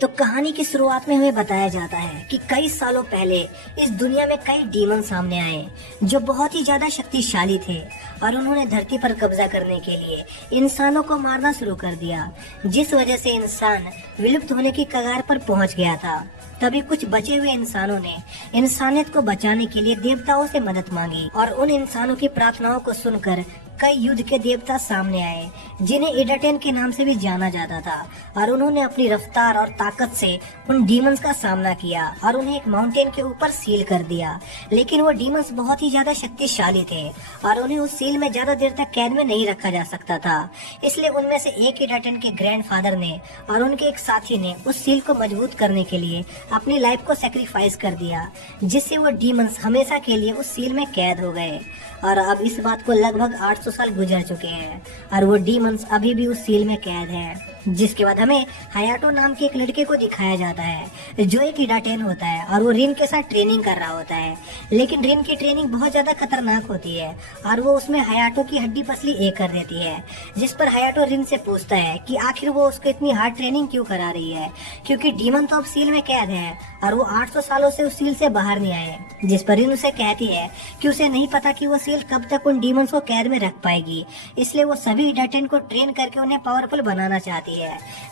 तो कहानी की शुरुआत में हमें बताया जाता है कि कई सालों पहले इस दुनिया में कई डीमन सामने आए जो बहुत ही ज्यादा शक्तिशाली थे और उन्होंने धरती पर कब्जा करने के लिए इंसानों को मारना शुरू कर दिया, जिस वजह से इंसान विलुप्त होने की कगार पर पहुंच गया था। तभी कुछ बचे हुए इंसानों ने इंसानियत को बचाने के लिए देवताओं से मदद मांगी और उन इंसानों की प्रार्थनाओं को सुनकर कई युद्ध के देवता सामने आए जिन्हें इडाटेन के नाम से भी जाना जाता था, और उन्होंने अपनी रफ्तार और ताकत से उन डीमंस का सामना किया और उन्हें एक माउंटेन के ऊपर सील कर दिया। लेकिन वो डीमंस बहुत ही ज्यादा शक्तिशाली थे और उन्हें उस सील में ज्यादा देर तक कैद में नहीं रखा जा सकता था। इसलिए उनमें से एक इडाटेन के ग्रैंडफादर ने और उनके एक साथी ने उस सील को मजबूत करने के लिए अपनी लाइफ को सेक्रीफाइस कर दिया, जिससे वो डीमंस हमेशा के लिए उस सील में कैद हो गए। और अब इस बात को लगभग 800 साल गुजर चुके हैं और वो डीमंस अभी भी उस सील में कैद हैं। जिसके बाद हमें हायाटो नाम के एक लड़के को दिखाया जाता है जो एक इडाटेन होता है और वो रिन के साथ ट्रेनिंग कर रहा होता है। लेकिन रिन की ट्रेनिंग बहुत ज्यादा खतरनाक होती है और वो उसमें हायाटो की हड्डी पसली एक कर देती है, जिस पर हायाटो रिन से पूछता है कि आखिर वो उसको इतनी हार्ड ट्रेनिंग क्यों करा रही है, क्योंकि डीमन तो अब सील में कैद है और वो 800 सालों से उस सील से बाहर नहीं आए। जिस पर रिन उसे कहती है कि उसे नहीं पता कि वो सील कब तक उन डीमंस को कैद में रख पाएगी, इसलिए वो सभी इडाटेन को ट्रेन करके उन्हें पावरफुल बनाना चाहती है।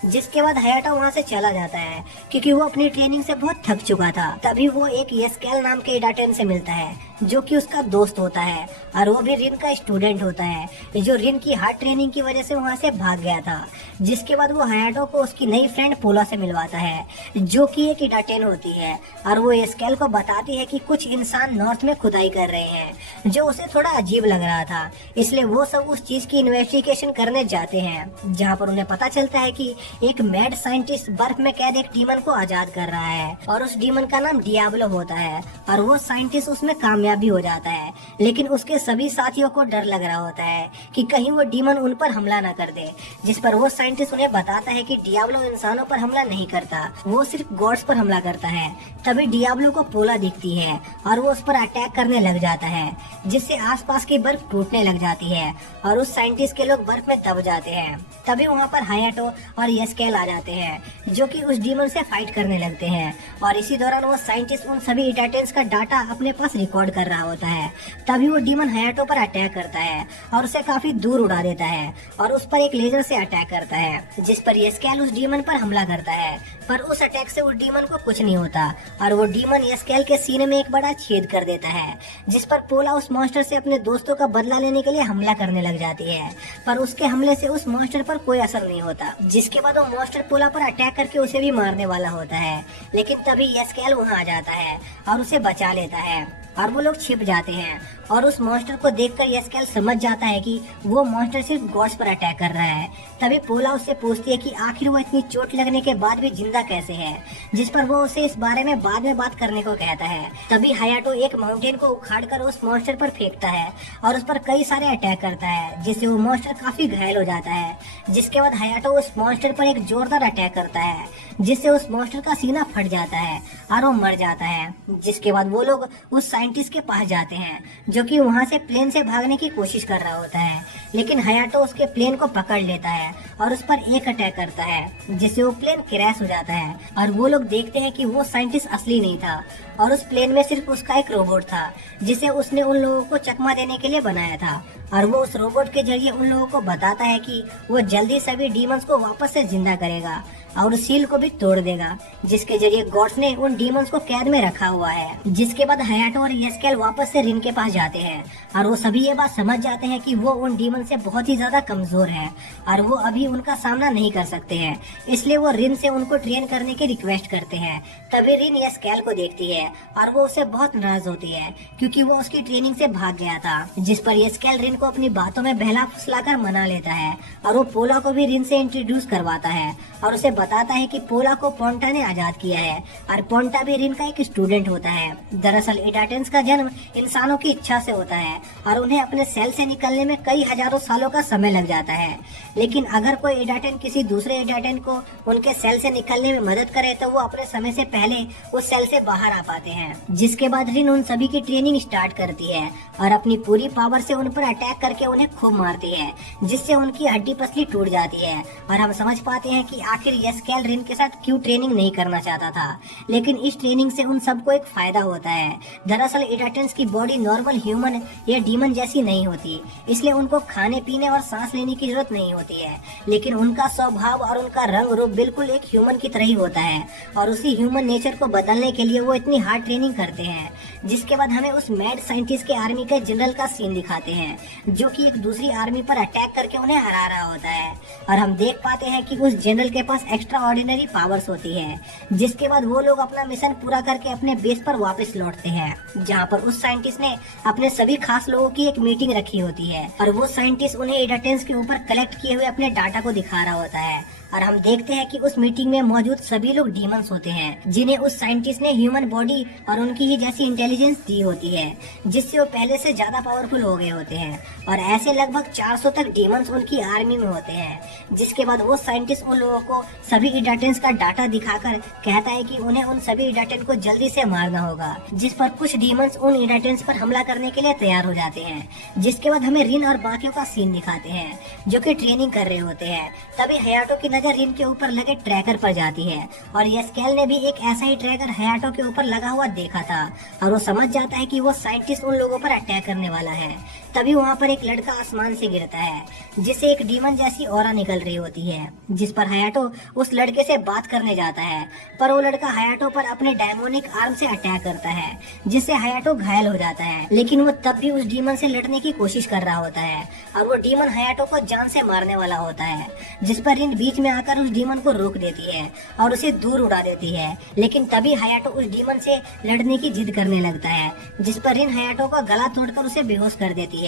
जिसके बाद हायाटो वहाँ से चला जाता है क्योंकि वो अपनी ट्रेनिंग से बहुत थक चुका था। तभी वो एक येस्केल नाम के इडाटेन से मिलता है जो कि उसका दोस्त होता है और वो भी रिन का स्टूडेंट होता है जो रिन की हार्ड ट्रेनिंग की वजह से वहाँ से भाग गया था। जिसके बाद वो हायाटो को उसकी नई फ्रेंड पोला से मिलवाता है जो कि एक इडाटेन होती है और वो येस्केल को बताती है कि कुछ इंसान नॉर्थ में खुदाई कर रहे हैं जो उसे थोड़ा अजीब लग रहा था। इसलिए वो सब उस चीज की इन्वेस्टिगेशन करने जाते हैं जहाँ पर उन्हें पता चलता है कि एक मैड साइंटिस्ट बर्फ में कैद एक डीमन को आजाद कर रहा है और उस डीमन का नाम डियाब्लो होता है और वो साइंटिस्ट उसमें कामयाब भी हो जाता है। लेकिन उसके सभी साथियों को डर लग रहा होता है कि कहीं वो डीमन उन पर हमला न कर दे, जिस पर वो साइंटिस्ट उन्हें बताता है कि डियाब्लो इंसानों पर हमला नहीं करता, वो सिर्फ गॉड्स पर हमला करता है। तभी डियाब्लो को पोला दिखती है और वो उस पर अटैक करने लग जाता है, जिससे आसपास की बर्फ टूटने लग जाती है और उस साइंटिस्ट के लोग बर्फ में दब जाते हैं। तभी वहाँ पर हायाटो और येस्केल आ जाते हैं जो कि उस डीमन से फाइट करने लगते हैं और इसी दौरान वो साइंटिस्ट उन सभी इडाटेन्स का डाटा अपने पास रिकॉर्ड कर रहा होता है। तभी वो डीमन हायाटो पर अटैक करता है और उसे काफी दूर उड़ा देता है और उस पर एक लेजर से अटैक करता है, जिस पर येस्केल उस डीमन पर हमला करता है। पर उस अटैक से उस डीमन को कुछ नहीं होता और वो डीमन येस्केल के सीने में एक बड़ा छेद कर देता है, जिस पर पोला उस मॉन्स्टर से अपने दोस्तों का बदला लेने के लिए हमला करने लग जाती है। पर उसके हमले से उस मॉन्स्टर पर कोई असर नहीं होता। जिसके बाद वो मॉन्स्टर पोला पर अटैक करके उसे भी मारने वाला होता है, लेकिन तभी येस्केल वहाँ आ जाता है और उसे बचा लेता है और वो लोग छिप जाते हैं। और उस मॉन्स्टर को देखकर येस्केल समझ जाता है कि वो मॉन्स्टर सिर्फ गॉड्स पर अटैक कर रहा है। तभी पोला उससे पूछती है कि आखिर वो इतनी चोट लगने के बाद भी जिंदा कैसे है, जिस पर वो उसे इस बारे में बाद में बात करने को कहता है। तभी हायाटो एक माउंटेन को उखाड़कर उस मॉन्स्टर पर फेंकता है और उस पर कई सारे अटैक करता है, जिससे वो मॉन्स्टर काफी घायल हो जाता है। जिसके बाद हायाटो उस मॉन्स्टर पर एक जोरदार अटैक करता है, जिससे उस मॉन्स्टर का सीना फट जाता है और वो मर जाता है। जिसके बाद वो लोग उस साइंटिस्ट के पास जाते हैं जो कि वहाँ से प्लेन से भागने की कोशिश कर रहा होता है, लेकिन हायाटो उसके प्लेन को पकड़ लेता है और उस पर एक अटैक करता है, जिससे वो प्लेन क्रैश हो जाता है। और वो लोग देखते हैं कि वो साइंटिस्ट असली नहीं था और उस प्लेन में सिर्फ उसका एक रोबोट था जिसे उसने उन लोगों को चकमा देने के लिए बनाया था। और वो उस रोबोट के जरिए उन लोगों को बताता है कि वो जल्दी सभी डीमंस को वापस से जिंदा करेगा और उस सील को भी तोड़ देगा, जिसके जरिए गॉड्स ने उन डीमंस को कैद में रखा हुआ है। जिसके बाद हायाटो और येस्केल वापस से रिन के पास जाते हैं और वो सभी ये बात समझ जाते हैं कि वो उन डीमन से बहुत ही ज्यादा कमजोर है और वो अभी उनका सामना नहीं कर सकते हैं। इसलिए वो रिन से उनको ट्रेन करने की रिक्वेस्ट करते हैं। तभी रिन येस्केल को देखती है और वो उसे बहुत नाराज होती है क्योंकि वो उसकी ट्रेनिंग से भाग गया था। जिस पर येस्केल रिन को अपनी बातों में बहला फुसलाकर मना लेता है और वो पोला को भी रिन से इंट्रोड्यूस करवाता है और उसे बताता है कि पोला को पोंटा ने आजाद किया है और पोंटा भी रिन का एक स्टूडेंट होता है। दरअसल इडाटेंस का जन्म इंसानों की इच्छा से होता है और उन्हें अपने सेल से निकलने में कई हजारों सालों का समय लग जाता है। लेकिन अगर कोई इडाटेन किसी दूसरे इडाटेन को उनके सेल से निकलने में मदद करे तो वो अपने समय से पहले उस सेल से बाहर आ पाते हैं। जिसके बाद रिन उन सभी की ट्रेनिंग स्टार्ट करती है और अपनी पूरी पावर से उन पर अटैक करके उन्हें खूब मारती है, जिससे उनकी हड्डी पसली टूट जाती है और हम समझ पाते हैं कि आखिर एस्केल रिन के साथ क्यों ट्रेनिंग नहीं करना चाहता था, लेकिन इस ट्रेनिंग से उन सबको एक फायदा होता है। दरअसल इडाटेंस की बॉडी नॉर्मल ह्यूमन या डीमन जैसी नहीं होती, इसलिए उनको खाने पीने और सांस लेने की जरूरत नहीं होती है, लेकिन उनका स्वभाव और उनका रंग रूप बिल्कुल एक ह्यूमन की तरह ही होता है और उसी ह्यूमन नेचर को बदलने के लिए वो इतनी हार्ड ट्रेनिंग करते हैं। जिसके बाद हमें उस मैड साइंटिस्ट के आर्मी के जनरल का सीन दिखाते हैं, जो कि एक दूसरी आर्मी पर अटैक करके उन्हें हरा रहा होता है और हम देख पाते हैं कि उस जनरल के पास एक्स्ट्रा ऑर्डिनरी पावर्स होती है। जिसके बाद वो लोग अपना मिशन पूरा करके अपने बेस पर वापस लौटते हैं, जहाँ पर उस साइंटिस्ट ने अपने सभी खास लोगों की एक मीटिंग रखी होती है और वो साइंटिस्ट उन्हें इडाटेंस के ऊपर कलेक्ट किए हुए अपने डाटा को दिखा रहा होता है और हम देखते हैं कि उस मीटिंग में मौजूद सभी लोग डीमंस होते हैं, जिन्हें उस साइंटिस्ट ने ह्यूमन बॉडी और उनकी ही जैसी इंटेलिजेंस दी होती है, जिससे वो पहले से ज्यादा पावरफुल हो गए होते हैं और ऐसे लगभग 400 तक डीमंस उनकी आर्मी में होते हैं। जिसके बाद वो साइंटिस्ट उन लोगों को सभी इडाटेंस का डाटा दिखाकर कहता है कि उन्हें उन सभी इडाटेंस को जल्दी से मारना होगा, जिस पर कुछ डीमंस उन इडाटेंस पर हमला करने के लिए तैयार हो जाते हैं। जिसके बाद हमें रिन और बाकियों का सीन दिखाते हैं, जो कि ट्रेनिंग कर रहे होते हैं। तभी हयाटो की नजर रिन के ऊपर लगे ट्रैकर पर जाती है और एस्केल ने भी एक ऐसा ही ट्रैकर हयाटो के ऊपर लगा हुआ देखा था और वो समझ जाता है कि वो साइंटिस्ट उन लोगों पर अटैक करने वाला है। तभी वहाँ पर एक लड़का आसमान से गिरता है, जिससे एक डीमन जैसी ऑरा निकल रही होती है, जिस पर हयाटो उस लड़के से बात करने जाता है, पर वो लड़का हयाटो पर अपने डायमोनिक आर्म से अटैक करता है, जिससे हयाटो घायल हो जाता है। लेकिन वो तब भी उस डीमन से लड़ने की कोशिश कर रहा होता है और वो डीमन हयाटो को जान से मारने वाला होता है, जिस पर रिन बीच में आकर उस डीमन को रोक देती है और उसे दूर उड़ा देती है। लेकिन तभी हयाटो उस डीमन से लड़ने की जिद करने लगता है, जिस पर रिन हयाटो का गला तोड़कर उसे बेहोश कर देती है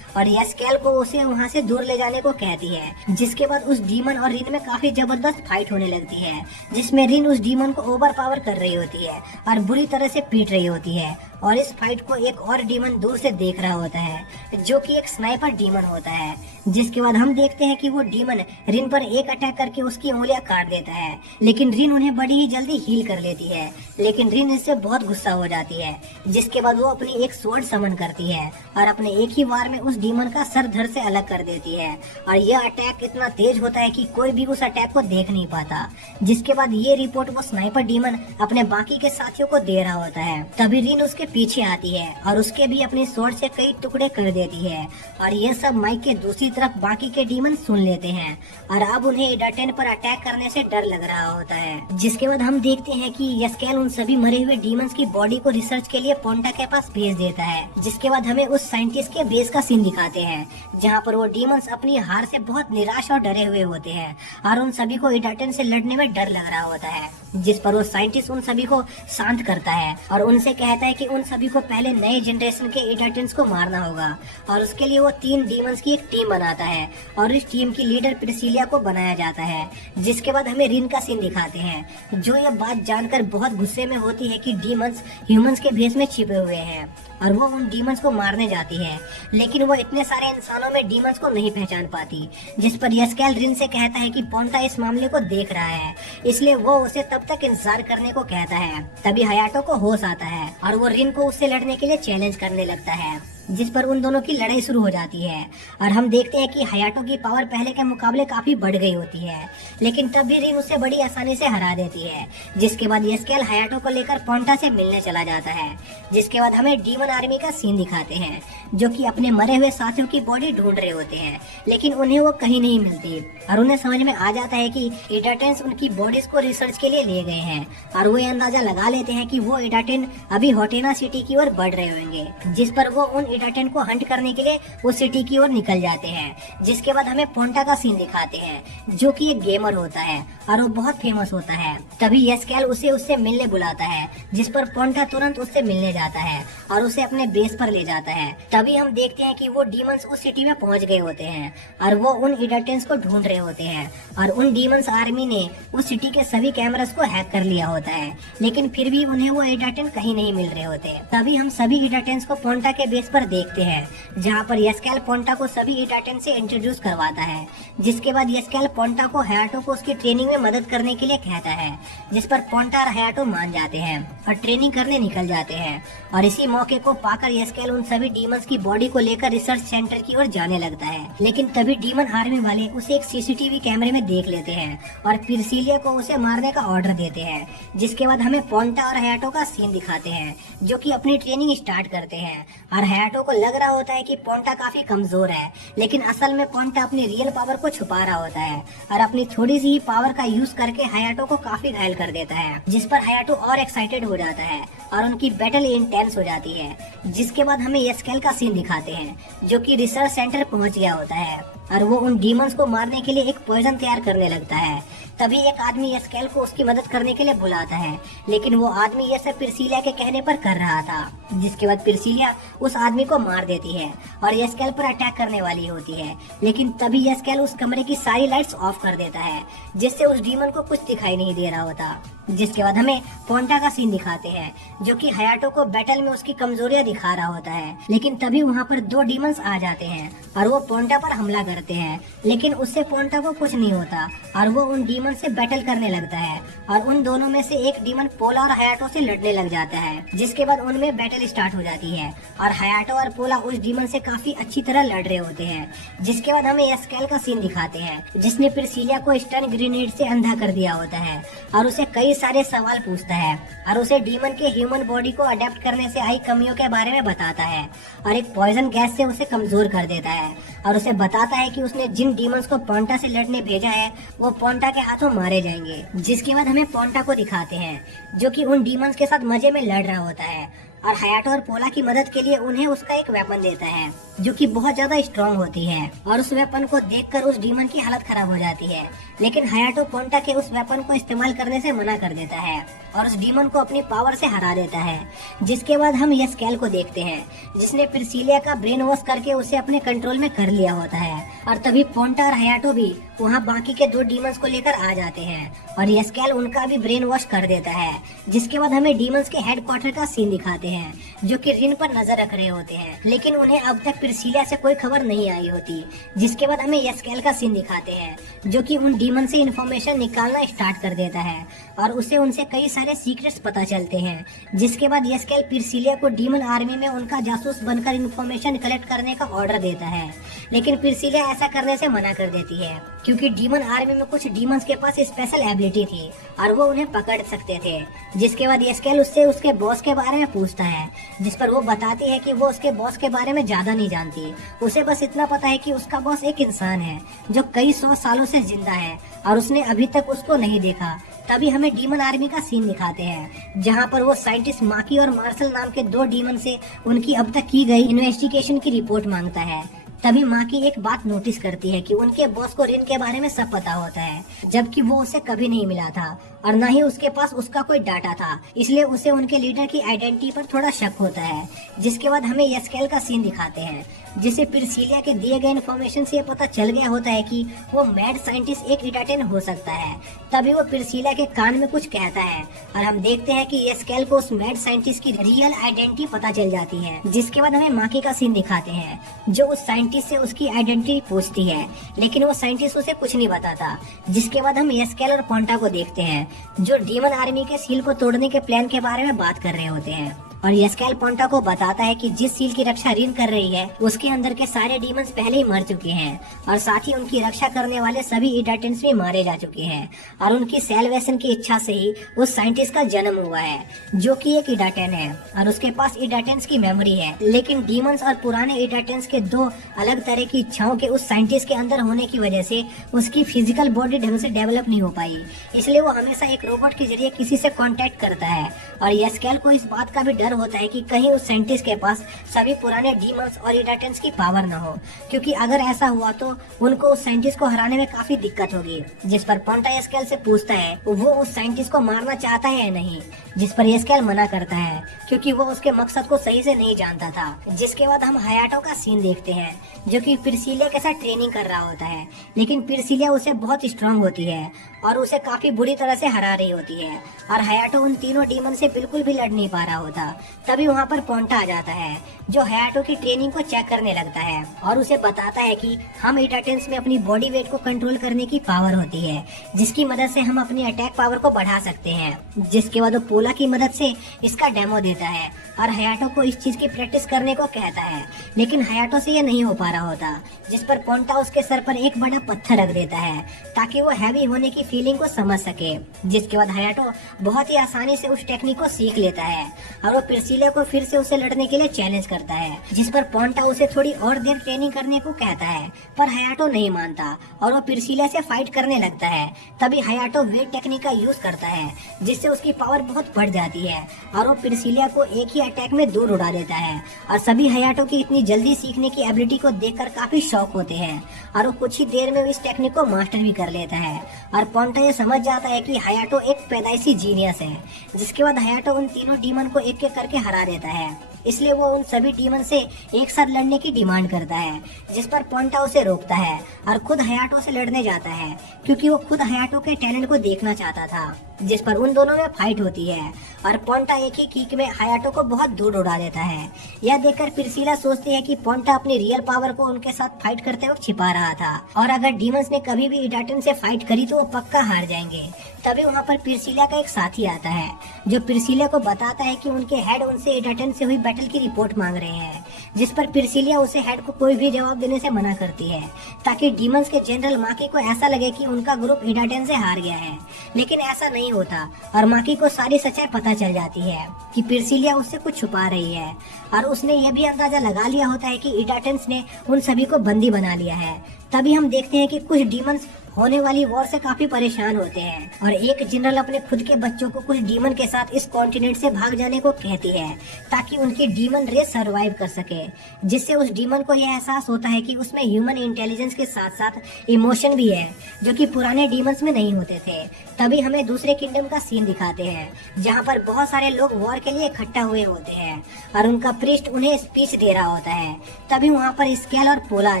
और एस्केल को उसे वहाँ से दूर ले जाने को कहती है। जिसके बाद उस डीमन और रिन में काफी जबरदस्त फाइट होने लगती है, जिसमें रिन उस डीमन को ओवर पावर कर रही होती है और बुरी तरह से पीट रही होती है और इस फाइट को एक और डीमन दूर से देख रहा होता है, जो कि एक स्नाइपर डीमन होता है। जिसके बाद हम देखते हैं कि वो डीमन रिन पर एक अटैक करके उसकी उंगलियां काट देता है, लेकिन रिन उन्हें बड़ी ही जल्दी हील कर लेती है। लेकिन रिन इससे बहुत गुस्सा हो जाती है, जिसके बाद वो अपनी एक स्वॉर्ड समन करती है और अपने एक ही वार में उस डीमन का सर धड़ से अलग कर देती है और यह अटैक इतना तेज होता है कि कोई भी उस अटैक को देख नहीं पाता। जिसके बाद ये रिपोर्ट वो स्नाइपर डीमन अपने बाकी के साथियों को दे रहा होता है। तभी रिन उसके पीछे आती है और उसके भी अपने स्वॉर्ड से कई टुकड़े कर देती है और ये सब माइक के दूसरी तरफ बाकी के डीमन सुन लेते हैं और अब उन्हें इडाटेन पर अटैक करने से डर लग रहा होता है। जिसके बाद हम देखते हैं कि एस्केल उन सभी मरे हुए डीमंस की बॉडी को रिसर्च के लिए पोंटा के पास भेज देता है। जिसके बाद हमें उस साइंटिस्ट के बेस का सीन दिखाते हैं, जहाँ पर वो डीमंस अपनी हार से बहुत निराश और डरे हुए होते हैं और उन सभी को इडाटेन से लड़ने में डर लग रहा होता है। जिस पर वो साइंटिस्ट उन सभी को शांत करता है और उनसे कहता है कि उन सभी को पहले नए जनरेशन के इडाटेंस को मारना होगा और उसके लिए वो 3 डीमंस की एक टीम बनाता है और इस टीम की लीडर प्रिसिलिया को बनाया जाता है। जिसके बाद हमें रिन का सीन दिखाते हैं, जो यह बात जानकर बहुत गुस्से में होती है कि डीमंस ह्यूमंस के भेष में छिपे हुए हैं और वो उन डीमंस को मारने जाती है, लेकिन वो इतने सारे इंसानों में डीमंस को नहीं पहचान पाती। जिस पर एस्केल रिन से कहता है कि पोंटा इस मामले को देख रहा है, इसलिए वो उसे तब तक इंतजार करने को कहता है। तभी हयाटो को होश आता है और वो रिन को उससे लड़ने के लिए चैलेंज करने लगता है, जिस पर उन दोनों की लड़ाई शुरू हो जाती है और हम देखते हैं कि हयाटो की पावर पहले के मुकाबले काफी बढ़ गई होती है, लेकिन तब भी रिन उसे बड़ी आसानी से हरा देती है। जिसके बाद एस्केल हयाटो को लेकर पोंटा से मिलने चला जाता है। जिसके बाद हमें डीमन आर्मी का सीन दिखाते हैं, जो कि अपने मरे हुए साथियों की बॉडी ढूंढ रहे होते हैं, लेकिन उन्हें वो कहीं नहीं मिलती और उन्हें समझ में आ जाता है कि इडाटेंस उनकी बॉडीज को रिसर्च के लिए ले गए हैं और वो ये अंदाजा लगा लेते हैं कि वो इडाटेन अभी होटेना सिटी की ओर बढ़ रहे होंगे। जिस पर वो उन इडाटेन को हंट करने के लिए वो सिटी की ओर निकल जाते हैं। जिसके बाद हमें पोंटा का सीन दिखाते हैं, जो कि एक गेमर होता है और वो बहुत फेमस होता है। तभी एस्केल उसे उससे मिलने बुलाता है, जिस पर पोंटा तुरंत उससे मिलने जाता है और उसे अपने बेस पर ले जाता है। तभी हम देखते हैं कि वो डीमंस उस सिटी में पहुंच गए होते हैं और वो उन इडाटेंस को ढूंढ रहे होते हैं और उन डीमंस आर्मी ने उस सिटी के सभी कैमरास को हैक कर लिया होता है, लेकिन फिर भी उन्हें वो इडाटेन कहीं नहीं मिल रहे होते। तभी हम सभी इडाटेंस को पोंटा के बेस पर देखते हैं जहाँ पर यस्केल पोंटा को सभी इडाटेन से इंट्रोड्यूस करवाता है। जिसके बाद यस्केल पोंटा को हयाटो को उसकी ट्रेनिंग में मदद करने के लिए कहता है, जिस पर पोंटा और हयाटो मान जाते हैं और ट्रेनिंग करने निकल जाते हैं। और इसी मौके को पाकर यस्केल उन सभी डीमंस की बॉडी को लेकर रिसर्च सेंटर की ओर जाने लगता है। लेकिन तभी डीमन आर्मी वाले उसे एक सीसीटीवी कैमरे में देख लेते हैं और पिरसिलिया को उसे मारने का ऑर्डर देते हैं। जिसके बाद हमें पोंटा और हयाटो का सीन दिखाते हैं जो कि अपनी ट्रेनिंग स्टार्ट करते हैं। और हयाटो को लग रहा होता है कि पोंटा काफी कमजोर है, लेकिन असल में पोंटा अपनी रियल पावर को छुपा रहा होता है और अपनी थोड़ी सी पावर का यूज करके हयाटो को काफी घायल कर देता है। जिस पर हयाटो और एक्साइटेड हो जाता है और उनकी बैटल इंटेंस हो जाती है। जिसके बाद हमें यस्केल का सीन दिखाते हैं जो कि रिसर्च सेंटर पहुंच गया होता है और वो उन डीमंस को मारने के लिए एक पॉइजन तैयार करने लगता है। तभी एक आदमी यस्केल को उसकी मदद करने के लिए बुलाता है, लेकिन वो आदमी ये सब पिरसिलिया के कहने पर कर रहा था। जिसके बाद पिरसिलिया उस आदमी को मार देती है और यस्केल पर अटैक करने वाली होती है, लेकिन तभी यस्केल उस कमरे की सारी लाइट्स ऑफ कर देता है जिससे उस डीमन को कुछ दिखाई नहीं दे रहा होता। जिसके बाद हमें पोंटा का सीन दिखाते हैं जो कि हयाटो को बैटल में उसकी कमजोरियां दिखा रहा होता है। लेकिन तभी वहाँ पर दो डीमंस आ जाते हैं और वो पोंटा पर हमला करते हैं, लेकिन उससे पोंटा को कुछ नहीं होता और वो उन डीमन से बैटल करने लगता है और उन दोनों में से एक डीमन पोला और हयाटो से लड़ने लग जाता है। जिसके बाद उनमें बैटल स्टार्ट हो जाती है और हयाटो और पोला उस डीमन से काफी अच्छी तरह लड़ रहे होते हैं। जिसके बाद हमें यस्केल का सीन दिखाते हैं जिसने पिरसिलिया को स्टन ग्रेनेड से अंधा कर दिया होता है और उसे कई सारे सवाल पूछता है और उसे डीमन के ह्यूमन बॉडी को अडेप्ट करने से आई कमियों के बारे में बताता है और एक पॉइजन गैस से उसे कमजोर कर देता है और उसे बताता है कि उसने जिन डीमंस को पोंटा से लड़ने भेजा है वो पोंटा के हाथों मारे जाएंगे। जिसके बाद हमें पोंटा को दिखाते हैं जो कि उन डीमंस के साथ मजे में लड़ रहा होता है और हयाटो और पोला की मदद के लिए उन्हें उसका एक वेपन देता है जो कि बहुत ज्यादा स्ट्रांग होती है और उस वेपन को देखकर उस डीमन की हालत खराब हो जाती है। लेकिन हयाटो पोंटा के उस वेपन को इस्तेमाल करने से मना कर देता है और उस डीमन को अपनी पावर से हरा देता है। जिसके बाद हम यस्केल को देखते हैं जिसने पिरसिलिया का ब्रेन वॉश करके उसे अपने कंट्रोल में कर लिया होता है और तभी पोंटा और हयाटो भी वहाँ बाकी के दो डीमंस को लेकर आ जाते हैं और यस्केल उनका भी ब्रेन वॉश कर देता है। जिसके बाद हमें डीमंस के हेडक्वार्टर का सीन दिखाते हैं जो कि रिन पर नजर रख रहे होते हैं, लेकिन उन्हें अब तक पिरसिलिया से कोई खबर नहीं आई होती। जिसके बाद हमें यस्केल का सीन दिखाते हैं जो कि उन डीमन से इन्फॉर्मेशन निकालना स्टार्ट कर देता है और उसे उनसे कई सारे सीक्रेट्स पता चलते हैं। जिसके बाद यस्केल पिरसिलिया को डीमन आर्मी में उनका जासूस बनकर इन्फॉर्मेशन कलेक्ट करने का ऑर्डर देता है, लेकिन पिरसिलिया ऐसा करने से मना कर देती है क्योंकि डीमन आर्मी में कुछ डीमंस के पास स्पेशल एबिलिटी थी और वो उन्हें पकड़ सकते थे। जिसके बाद यस्केल उससे उसके बॉस के बारे में पूछता है, जिस पर वो बताती है कि वो उसके बॉस के बारे में ज्यादा नहीं जानती, उसे बस इतना पता है कि उसका बॉस एक इंसान है जो कई 100 सालों से जिंदा है और उसने अभी तक उसको नहीं देखा। तभी हमें डीमन आर्मी का सीन दिखाते हैं जहां पर वो साइंटिस्ट माकी और मार्शल नाम के दो डीमन से उनकी अब तक की गई इन्वेस्टिगेशन की रिपोर्ट मांगता है। तभी माकी एक बात नोटिस करती है कि उनके बॉस को रिन के बारे में सब पता होता है, जबकि वो उसे कभी नहीं मिला था और न ही उसके पास उसका कोई डाटा था, इसलिए उसे उनके लीडर की आइडेंटिटी पर थोड़ा शक होता है। जिसके बाद हमें यस्केल का सीन दिखाते हैं जिसे पिरसिलिया के दिए गए इन्फॉर्मेशन से पता चल गया होता है कि वो मैड साइंटिस्ट एक इडाटेन हो सकता है। तभी वो पिरसिलिया के कान में कुछ कहता है और हम देखते हैं कि यस्केल को उस मैड साइंटिस्ट की रियल आइडेंटिटी पता चल जाती है। जिसके बाद हमें माकी का सीन दिखाते हैं जो उस साइंटिस्ट से उसकी आइडेंटिटी पूछती है, लेकिन वो साइंटिस्ट उसे कुछ नहीं बताता। जिसके बाद हम यस्केल और पोंटा को देखते हैं जो डीमन आर्मी के सील को तोड़ने के प्लान के बारे में बात कर रहे होते हैं और यस्केल पोंटा को बताता है कि जिस सील की रक्षा रिन कर रही है उसके अंदर के सारे डीमंस पहले ही मर चुके हैं और साथ ही उनकी रक्षा करने वाले सभी इडाटेंस भी मारे जा चुके हैं और उनकी सेल्वेशन की इच्छा से ही उस साइंटिस्ट का जन्म हुआ है जो कि एक इडाटेन है और उसके पास इडाटेंस की मेमोरी है। लेकिन डीमंस और पुराने इडाटेंस के दो अलग तरह की इच्छाओं के उस साइंटिस्ट के अंदर होने की वजह से उसकी फिजिकल बॉडी ढंग से डेवलप नहीं हो पाई, इसलिए वो हमेशा एक रोबोट के जरिए किसी से कांटेक्ट करता है। और यस्केल को इस बात का भी डर होता है कि कहीं उस साइंटिस्ट के पास सभी पुराने डीमंस और इडाटेंस की पावर न हो, क्योंकि अगर ऐसा हुआ तो उनको उस साइंटिस्ट को हराने में काफी दिक्कत होगी। जिस पर पोंटा यस्केल से पूछता है वो उस साइंटिस्ट को मारना चाहता है या नहीं, जिस पर यस्केल मना करता है क्योंकि वो उसके मकसद को सही से नहीं जानता था। जिसके बाद हम हयाटो का सीन देखते हैं जो कि पिरसिलिया के साथ ट्रेनिंग कर रहा होता है, लेकिन पिरसिलिया उसे बहुत स्ट्रांग होती है और उसे काफी बुरी तरह से हरा रही होती है और हयाटो उन तीनों डीमन से बिल्कुल भी लड़ नहीं पा रहा होता। तभी वहाँ पर पोंटा आ जाता है जो हयाटो की ट्रेनिंग को चेक करने लगता है और उसे बताता है कि हम इडाटेंस में अपनी बॉडी वेट को कंट्रोल करने की पावर होती है, जिसकी मदद से हम अपनी अटैक पावर को बढ़ा सकते हैं। जिसके बाद वो पोला की मदद से इसका डेमो देता है और हयाटो को इस चीज की प्रैक्टिस करने को कहता है, लेकिन हयाटो से ये नहीं हो पा रहा होता। जिस पर पोंटा उसके सर पर एक बड़ा पत्थर रख देता है ताकि वो हैवी होने की फीलिंग को समझ सके। जिसके बाद हयाटो बहुत ही आसानी से उस टेक्निक को सीख लेता है और वो पिरसिलिया को फिर से उसे लड़ने के लिए चैलेंज करता है, जिस पर पोंटा उसे थोड़ी और देर ट्रेनिंग करने को कहता है, पर हयाटो नहीं मानता और वो पिरसिलिया से फाइट करने लगता है। तभी हयाटो वेट टेक्निक का यूज करता है जिससे उसकी पावर बहुत बढ़ जाती है और वो पिरसिलिया को एक ही अटैक में दूर उड़ा देता है। और सभी हयाटो की इतनी जल्दी सीखने की एबिलिटी को देखकर काफी शौक होते हैं और वो कुछ ही देर में इस टेक्निक को मास्टर भी कर लेता है। और पोंटा ये समझ जाता है कि हयाटो एक पैदाइशी जीनियस है। जिसके बाद हयाटो उन तीनों डीमन को एक एक करके हरा देता है, इसलिए वो उन सभी डीमन से एक साथ लड़ने की डिमांड करता है, जिस पर पोंटा उसे रोकता है और खुद हयाटो से लड़ने जाता है क्योंकि वो खुद हयाटो के टैलेंट को देखना चाहता था। जिस पर उन दोनों में फाइट होती है और पोंटा एक ही किक में हयाटो को बहुत दूर उड़ा देता है। यह देखकर पिरसिला सोचती है कि पोंटा अपनी रियल पावर को उनके साथ फाइट करते वक्त छिपा रहा था और अगर डीमंस ने कभी भी इडाटन से फाइट करी तो वो पक्का हार जाएंगे। तभी वहाँ पर पिरसिला का एक साथी आता है जो पिरसिला को बताता है कि उनके हेड उनसे इडाटन से हुई बैटल की रिपोर्ट मांग रहे हैं, जिस पर पिरसिलिया उसे हेड को कोई भी जवाब देने से मना करती है ताकि डीमंस के जनरल माकी को ऐसा लगे कि उनका ग्रुप इडाटन से हार गया है। लेकिन ऐसा नहीं होता और माकी को सारी सच्चाई पता चल जाती है कि पिरसिलिया उससे कुछ छुपा रही है और उसने यह भी अंदाजा लगा लिया होता है कि इडाटन्स ने उन सभी को बंदी बना लिया है। तभी हम देखते हैं कि कुछ डीमंस होने वाली वॉर से काफी परेशान होते हैं और एक जनरल अपने खुद के बच्चों को कुछ डीमन के साथ इस कॉन्टिनेंट से भाग जाने को कहती है ताकि उनकी डीमन रेस सरवाइव कर सके। जिससे उस डीमन को यह एहसास होता है कि उसमें ह्यूमन इंटेलिजेंस के साथ साथ इमोशन भी है जो कि पुराने डीमंस में नहीं होते थे। तभी हमें दूसरे किंगडम का सीन दिखाते हैं जहाँ पर बहुत सारे लोग वॉर के लिए इकट्ठा हुए होते हैं और उनका प्रीस्ट उन्हें स्पीच दे रहा होता है। तभी वहाँ पर स्केल और पोला आ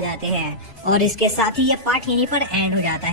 जाते हैं और इसके साथ ही यह पार्ट यहीं पर एंड हो जाता है।